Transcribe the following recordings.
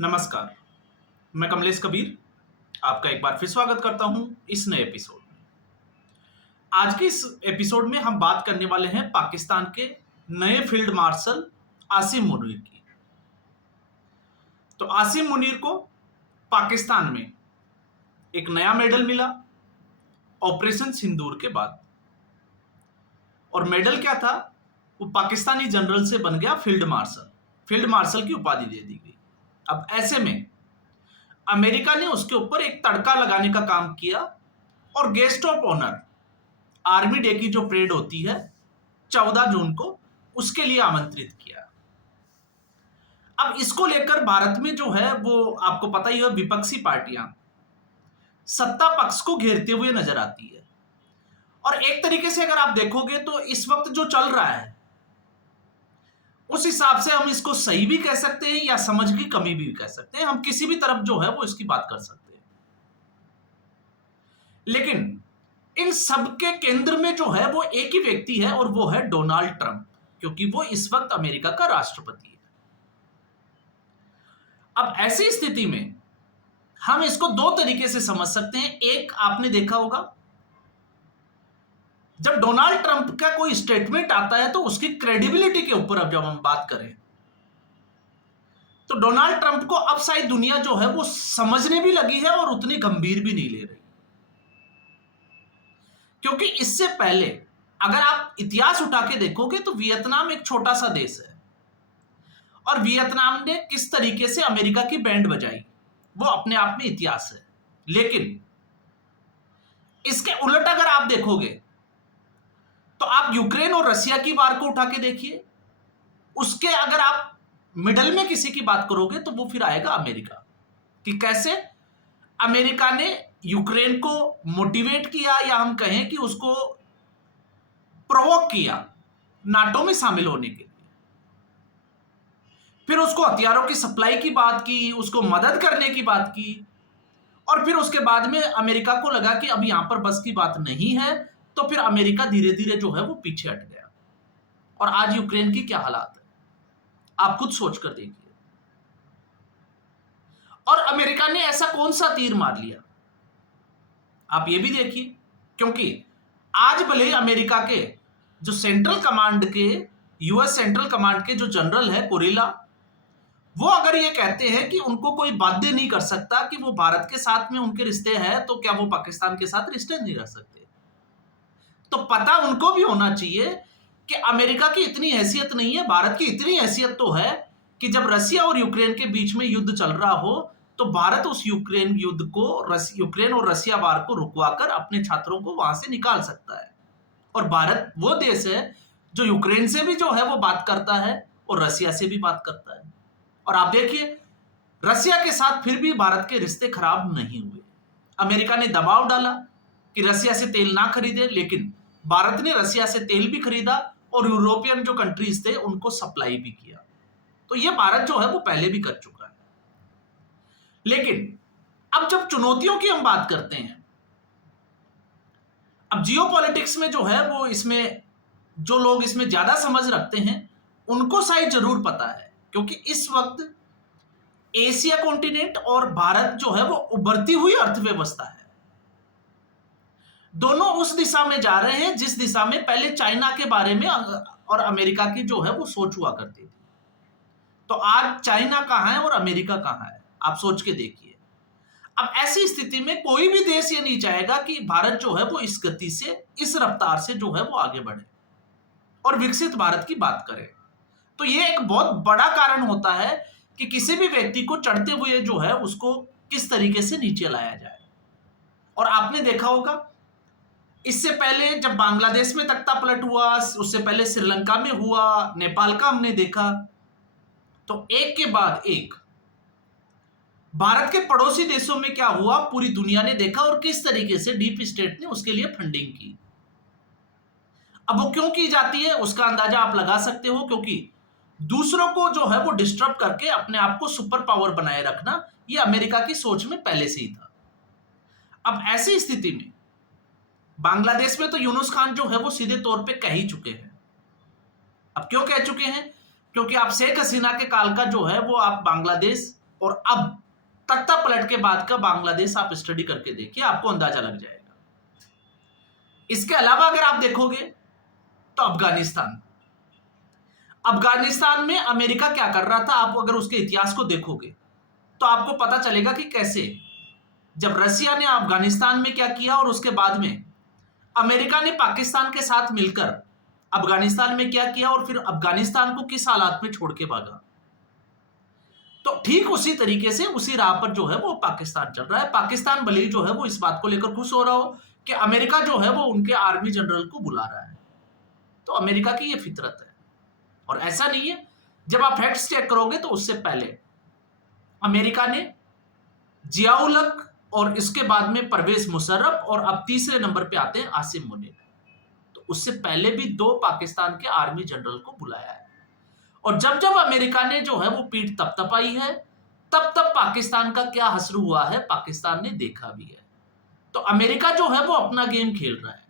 नमस्कार। मैं कमलेश कबीर आपका एक बार फिर स्वागत करता हूं इस नए एपिसोड में। आज के इस एपिसोड में हम बात करने वाले हैं पाकिस्तान के नए फील्ड मार्शल आसिम मुनीर की। तो आसिम मुनीर को पाकिस्तान में एक नया मेडल मिला ऑपरेशन सिंदूर के बाद। और मेडल क्या था? वो पाकिस्तानी जनरल से बन गया फील्ड मार्शल। फील्ड मार्शल की उपाधि दे दी गई। अब ऐसे में अमेरिका ने उसके ऊपर एक तड़का लगाने का काम किया और guest of honour army day की जो परेड होती है 14 जून को, उसके लिए आमंत्रित किया। अब इसको लेकर भारत में जो है वो आपको पता ही है, विपक्षी पार्टियां सत्ता पक्ष को घेरते हुए नजर आती है। और एक तरीके से अगर आप देखोगे तो इस वक्त जो चल रहा है उस हिसाब से हम इसको सही भी कह सकते हैं या समझ की कमी भी कह सकते हैं। हम किसी भी तरफ जो है वो इसकी बात कर सकते हैं। लेकिन इन सब के केंद्र में जो है वो एक ही व्यक्ति है और वो है डोनाल्ड ट्रंप, क्योंकि वो इस वक्त अमेरिका का राष्ट्रपति है। अब ऐसी स्थिति में हम इसको दो तरीके से समझ सकते हैं। एक, आपने देखा होगा जब डोनाल्ड ट्रंप का कोई स्टेटमेंट आता है तो उसकी क्रेडिबिलिटी के ऊपर अब जब हम बात करें तो डोनाल्ड ट्रंप को अब शायद दुनिया जो है वो समझने भी लगी है और उतनी गंभीर भी नहीं ले रही। क्योंकि इससे पहले अगर आप इतिहास उठा के देखोगे तो वियतनाम एक छोटा सा देश है और वियतनाम ने किस तरीके से अमेरिका की बैंड बजाई वो अपने आप में इतिहास है। लेकिन इसके उलट अगर आप देखोगे तो आप यूक्रेन और रशिया की वार को उठा के देखिए। उसके अगर आप मिडल में किसी की बात करोगे तो वो फिर आएगा अमेरिका, कि कैसे अमेरिका ने यूक्रेन को मोटिवेट किया या हम कहें कि उसको प्रोवोक किया नाटो में शामिल होने के लिए। फिर उसको हथियारों की सप्लाई की बात की, उसको मदद करने की बात की, और फिर उसके बाद में अमेरिका को लगा कि अब यहां पर बस की बात नहीं है, तो फिर अमेरिका धीरे धीरे जो है वो पीछे हट गया। और आज यूक्रेन की क्या हालात है आप खुद सोच कर देखिए। और अमेरिका ने ऐसा कौन सा तीर मार लिया आप ये भी देखिए। क्योंकि आज भले ही अमेरिका के जो सेंट्रल कमांड के यूएस सेंट्रल कमांड के जो जनरल है कुरिला, वो अगर ये कहते हैं कि उनको कोई बाध्य नहीं कर सकता कि वो भारत के साथ में उनके रिश्ते हैं, तो क्या वो पाकिस्तान के साथ रिश्ते नहीं रख सकते? तो पता उनको भी होना चाहिए कि अमेरिका की इतनी हैसियत नहीं है, भारत की इतनी हैसियत तो है कि जब रशिया और यूक्रेन के बीच में युद्ध चल रहा हो तो भारत उस यूक्रेन युद्ध को, यूक्रेन और रशिया वार को रुकवाकर अपने छात्रों को वहां से निकाल सकता है। और भारत वो देश है जो यूक्रेन से भी जो है वो बात करता है और रशिया से भी बात करता है। और आप देखिए रशिया के साथ फिर भी भारत के रिश्ते खराब नहीं हुए। अमेरिका ने दबाव डाला कि रशिया से तेल ना खरीदे, लेकिन भारत ने रशिया से तेल भी खरीदा और यूरोपियन जो कंट्रीज थे उनको सप्लाई भी किया। तो ये भारत जो है वो पहले भी कर चुका है। लेकिन अब जब चुनौतियों की हम बात करते हैं, अब जियोपॉलिटिक्स में जो है वो इसमें जो लोग इसमें ज्यादा समझ रखते हैं उनको शायद जरूर पता है, क्योंकि इस वक्त एशिया कॉन्टिनेंट और भारत जो है वो उभरती हुई अर्थव्यवस्था है। दोनों उस दिशा में जा रहे हैं जिस दिशा में पहले चाइना के बारे में और अमेरिका की जो है वो सोच हुआ करती थी। तो आज चाइना कहां है और अमेरिका कहां है आप सोच के देखिए। अब ऐसी स्थिति में कोई भी देश ये नहीं चाहेगा कि भारत जो है वो इस गति से, इस रफ्तार से जो है वो आगे बढ़े और विकसित भारत की बात करे। तो ये एक बहुत बड़ा कारण होता है कि किसी भी व्यक्ति को चढ़ते हुए जो है उसको किस तरीके से नीचे लाया जाए। और आपने देखा होगा इससे पहले जब बांग्लादेश में तख्ता पलट हुआ, उससे पहले श्रीलंका में हुआ, नेपाल का हमने देखा, तो एक के बाद एक भारत के पड़ोसी देशों में क्या हुआ पूरी दुनिया ने देखा और किस तरीके से डीप स्टेट ने उसके लिए फंडिंग की। अब वो क्यों की जाती है उसका अंदाजा आप लगा सकते हो, क्योंकि दूसरों को जो है वो डिस्टर्ब करके अपने आप को सुपर पावर बनाए रखना, ये अमेरिका की सोच में पहले से ही था। अब ऐसी स्थिति में बांग्लादेश में तो यूनुस खान जो है वो सीधे तौर पे कह ही चुके हैं। अब क्यों कह चुके हैं? क्योंकि आप शेख हसीना के काल का जो है वो आप बांग्लादेश और अब तख्ता पलट के बाद का बांग्लादेश आप स्टडी करके देखिए, आपको अंदाजा लग जाएगा। इसके अलावा अगर आप देखोगे तो अफगानिस्तान में अमेरिका क्या कर रहा था, आप अगर उसके इतिहास को देखोगे तो आपको पता चलेगा कि कैसे जब रसिया ने अफगानिस्तान में क्या किया और उसके बाद में अमेरिका ने पाकिस्तान के साथ मिलकर अफगानिस्तान में क्या किया और फिर अफगानिस्तान को किस हालात में छोड़ के भागा। तो ठीक उसी तरीके से उसी राह पर जो है वो पाकिस्तान चल रहा है। पाकिस्तान भले ही जो है वो इस बात को लेकर खुश हो रहा हो कि अमेरिका जो है वो उनके आर्मी जनरल को बुला रहा है, तो अमेरिका की ये फितरत है। और ऐसा नहीं है, जब आप फैक्ट्स चेक करोगे तो उससे पहले अमेरिका ने जियाउल हक और इसके बाद में परवेज मुशर्रफ और अब तीसरे नंबर पे आते हैं आसिम मुनीर, तो उससे पहले भी 2 पाकिस्तान के आर्मी जनरल को बुलाया है। और जब जब अमेरिका ने जो है वो पीठ तपतपाई है, तब तब पाकिस्तान का क्या हश्र हुआ है पाकिस्तान ने देखा भी है। तो अमेरिका जो है वो अपना गेम खेल रहा है।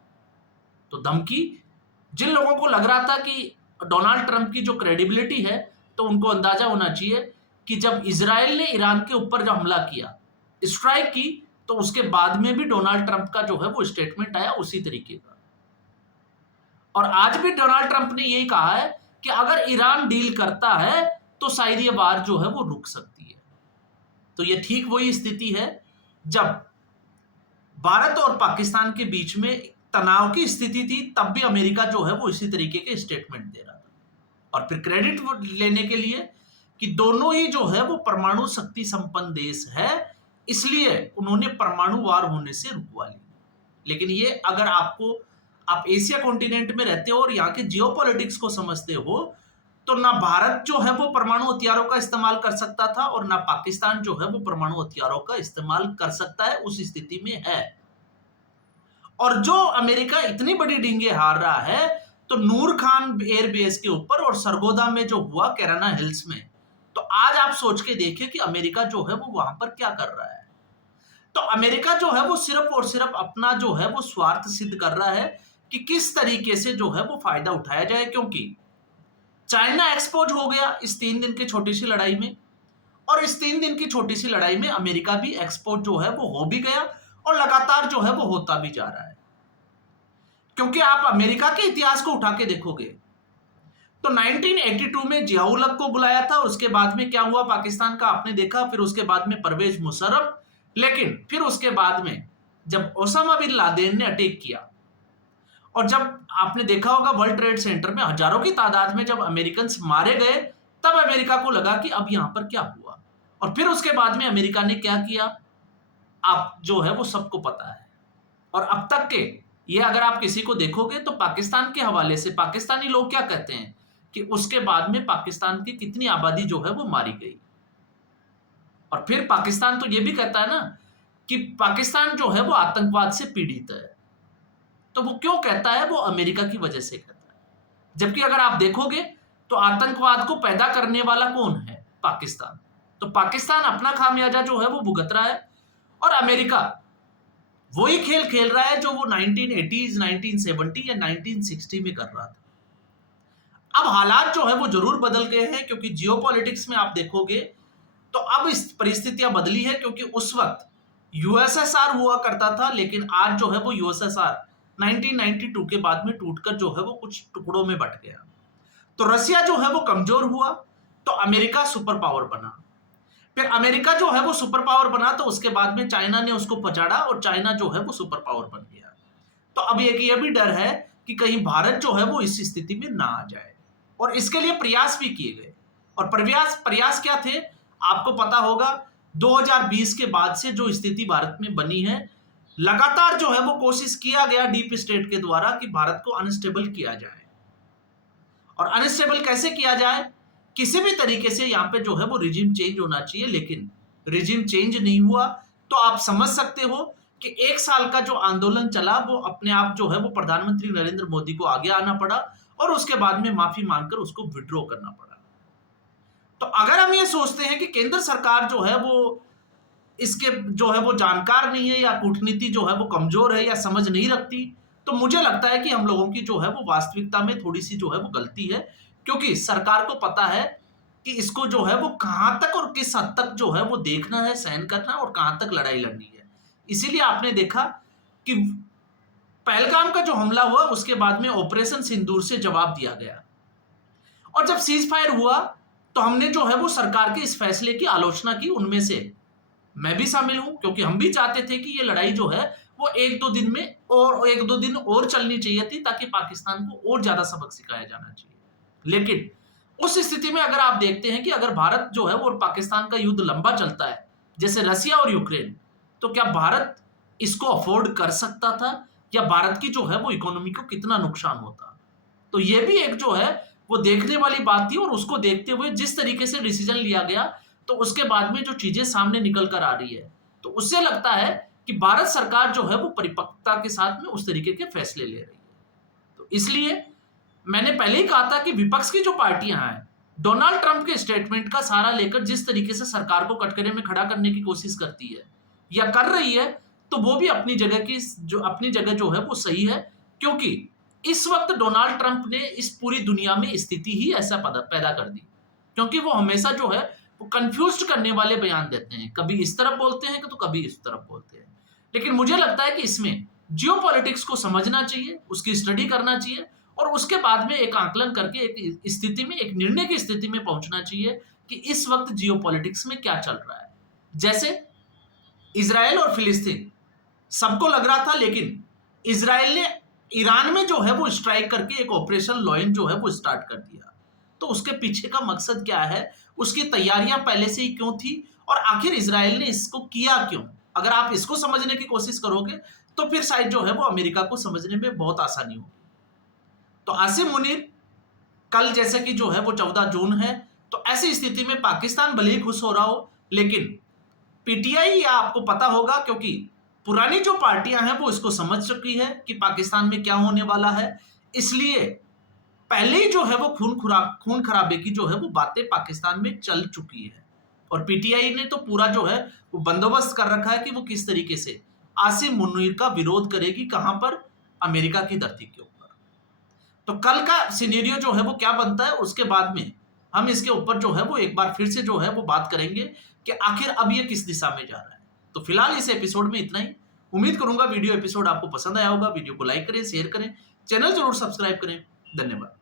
तो धमकी, जिन लोगों को लग रहा था कि डोनाल्ड ट्रंप की जो क्रेडिबिलिटी है, तो उनको अंदाजा होना चाहिए कि जब इजराइल ने ईरान के ऊपर जो हमला किया, स्ट्राइक की, तो उसके बाद में भी डोनाल्ड ट्रंप का जो है वो स्टेटमेंट आया उसी तरीके का। और आज भी डोनाल्ड ट्रंप ने यही कहा है कि अगर ईरान डील करता है तो शायद ये वार जो है वो रुक सकती है। तो ये ठीक वही स्थिति है जब भारत और पाकिस्तान के बीच में तनाव की स्थिति थी, तब भी अमेरिका जो है वो इसी तरीके के स्टेटमेंट दे रहा था। और फिर क्रेडिट लेने के लिए कि दोनों ही जो है वो परमाणु शक्ति संपन्न देश है, इसलिए उन्होंने परमाणु वार होने से रुकवा ली। लेकिन ये अगर आप एशिया कॉन्टिनेंट में रहते हो और यहाँ के जियोपॉलिटिक्स को समझते हो, तो ना भारत जो है वो परमाणु हथियारों का इस्तेमाल कर सकता था और ना पाकिस्तान जो है वो परमाणु हथियारों का इस्तेमाल कर सकता है, उस स्थिति में है। और जो अमेरिका इतनी बड़ी डींगे हार रहा है, तो नूर खान एयरबेस के ऊपर और सरगोदा में जो हुआ कैराना हिल्स में, तो आज आप सोच के देखिए कि अमेरिका जो है वो वहां पर क्या कर रहा है। तो अमेरिका जो है वो सिर्फ और सिर्फ अपना जो है वो स्वार्थ सिद्ध कर रहा है कि किस तरीके से जो है वो फायदा उठाया जाए, क्योंकि चाइना एक्सपोज हो गया इस 3 दिन की छोटी सी लड़ाई में, और इस 3 दिन की छोटी सी लड़ाई में अमेरिका भी एक्सपोज जो है वो हो भी गया और लगातार जो है वो होता भी जा रहा है। क्योंकि आप अमेरिका के इतिहास को उठा के देखोगे तो 1982 में जियाउल हक को बुलाया था, उसके बाद में क्या हुआ पाकिस्तान का आपने देखा, फिर उसके बाद में परवेज मुशर्रफ, लेकिन फिर उसके बाद में जब ओसामा बिन लादेन ने अटैक किया और जब आपने देखा होगा वर्ल्ड ट्रेड सेंटर में हजारों की तादाद में जब अमेरिकन मारे गए, तब अमेरिका को लगा कि अब यहां पर क्या हुआ। और फिर उसके बाद में अमेरिका ने क्या किया, आप जो है वो सबको पता है। और अब तक के ये अगर आप किसी को देखोगे तो पाकिस्तान के हवाले से पाकिस्तानी लोग क्या कहते हैं कि उसके बाद में पाकिस्तान की कितनी आबादी जो है वो मारी गई। और फिर पाकिस्तान तो ये भी कहता है ना कि पाकिस्तान जो है वो आतंकवाद से पीड़ित है। तो वो क्यों कहता है, वो अमेरिका की वजह से कहता है। जबकि अगर आप देखोगे तो आतंकवाद को पैदा करने वाला कौन है, पाकिस्तान। तो पाकिस्तान अपना खामियाजा जो है वो भुगत रहा है और अमेरिका वही खेल खेल रहा है जो वो 1980s, 1970 या 1960 में कर रहा था। अब हालात जो है वो जरूर बदल गए हैं, क्योंकि जियोपॉलिटिक्स में आप देखोगे तो अब इस परिस्थितियां बदली है, क्योंकि उस वक्त यूएसएसआर हुआ करता था, लेकिन आज जो है वो यूएसएसआर 1992 के बाद में टूटकर जो है वो कुछ टुकड़ों में बट गया। तो रसिया जो है वो कमजोर हुआ तो अमेरिका सुपर पावर बना। फिर अमेरिका जो है वो सुपर पावर बना तो उसके बाद में चाइना ने उसको पछाड़ा और चाइना जो है वो सुपर पावर बन गया। तो अब एक ये भी डर है कि कहीं भारत जो है वो इस स्थिति में ना आ जाए, और इसके लिए प्रयास भी किए गए। और प्रयास क्या थे आपको पता होगा, 2020 के बाद से जो स्थिति भारत में बनी है, लगातार जो है वो कोशिश किया गया डीप स्टेट के द्वारा कि भारत को अनस्टेबल किया जाए। और अनस्टेबल कैसे किया जाए, किसी भी तरीके से यहाँ पे जो है वो रिजिम चेंज होना चाहिए, लेकिन रिजिम चेंज नहीं हुआ। तो आप समझ सकते हो कि 1 साल का जो आंदोलन चला वो अपने आप जो है वो प्रधानमंत्री नरेंद्र मोदी को आगे आना पड़ा और उसके बाद में माफी मांगकर उसको विड्रॉ करना पड़ा। तो अगर हम ये सोचते हैं कि केंद्र सरकार जो है वो इसके जो है वो जानकार नहीं है या कूटनीति जो है वो कमजोर है या समझ नहीं रखती, तो मुझे लगता है कि हम लोगों की जो है वो वास्तविकता में थोड़ी सी जो है वो गलती है, क्योंकि सरकार को पता है कि इसको जो है वो कहां तक और किस हद तक जो है वो देखना है, सहन करना है और कहां तक लड़ाई लड़नी है। इसीलिए आपने देखा कि पहलगाम का जो हमला हुआ उसके बाद में ऑपरेशन सिंदूर से जवाब दिया गया, और जब सीज फायर हुआ तो हमने जो है वो सरकार के इस फैसले की आलोचना की। उनमें से मैं भी शामिल हूं, क्योंकि हम भी चाहते थे कि ये लड़ाई जो है वो एक दो दिन और चलनी चाहिए थी, ताकि पाकिस्तान को और ज्यादा सबक सिखाया जाना चाहिए। लेकिन उस स्थिति में अगर आप देखते हैं कि अगर भारत जो है वो पाकिस्तान का युद्ध लंबा चलता है, जैसे रसिया और यूक्रेन, तो क्या भारत इसको अफोर्ड कर सकता था, या भारत की जो है वो इकोनॉमी को कितना नुकसान होता। तो ये भी एक जो है वो देखने वाली बात थी, और उसको देखते हुए जिस तरीके से डिसीजन लिया गया, तो उसके बाद में जो चीजें सामने निकल कर आ रही है, तो उससे लगता है कि भारत सरकार जो है वो परिपक्वता के साथ में उस तरीके के फैसले ले रही है। तो इसलिए मैंने पहले ही कहा था कि विपक्ष की जो पार्टियां हैं, डोनाल्ड ट्रंप के स्टेटमेंट का सहारा लेकर जिस तरीके से सरकार को कटघरे में खड़ा करने की कोशिश करती है या कर रही है, तो वो भी अपनी जगह जो है वो सही है, क्योंकि इस वक्त डोनाल्ड ट्रंप ने इस पूरी दुनिया में स्थिति ही ऐसा पैदा कर दी, क्योंकि वो हमेशा जो है वो कंफ्यूज करने वाले बयान देते हैं, कभी इस तरफ बोलते हैं तो कभी इस तरफ बोलते हैं। लेकिन मुझे लगता है कि इसमें जियोपॉलिटिक्स को समझना चाहिए, उसकी स्टडी करना चाहिए, और उसके बाद में एक आकलन करके एक स्थिति में, एक निर्णय की स्थिति में पहुंचना चाहिए कि इस वक्त जियोपॉलिटिक्स में क्या चल रहा है। जैसे इजराइल और फिलिस्तीन सबको लग रहा था, लेकिन इजराइल ने ईरान में जो है वो स्ट्राइक करके एक ऑपरेशन लॉयन जो है वो स्टार्ट कर दिया। तो उसके पीछे का मकसद क्या है, उसकी तैयारियां पहले से ही क्यों थी, और आखिर इजराइल ने इसको किया क्यों? अगर आप इसको समझने की कोशिश करोगे तो फिर शायद जो है वो अमेरिका को समझने में बहुत आसानी होगी। तो आसिम मुनीर कल जैसे कि जो है वो 14 जून है, तो ऐसी स्थिति में पाकिस्तान भले ही खुश हो रहा हो, लेकिन पीटीआई, या आपको पता होगा क्योंकि पुरानी जो पार्टियां हैं वो इसको समझ चुकी है कि पाकिस्तान में क्या होने वाला है, इसलिए पहले ही जो है वो खून खराबे की जो है वो बातें पाकिस्तान में चल चुकी है, और पीटीआई ने तो पूरा जो है वो बंदोबस्त कर रखा है कि वो किस तरीके से आसिम मुनीर का विरोध करेगी, कहां पर, अमेरिका की धरती के ऊपर। तो कल का सिनेरियो जो है वो क्या बनता है, उसके बाद में हम इसके ऊपर जो है वो एक बार फिर से जो है वो बात करेंगे कि आखिर अब ये किस दिशा में जा रहा है। तो फिलहाल इस एपिसोड में इतना ही। उम्मीद करूंगा वीडियो एपिसोड आपको पसंद आया होगा। वीडियो को लाइक करें, शेयर करें, चैनल जरूर सब्सक्राइब करें। धन्यवाद।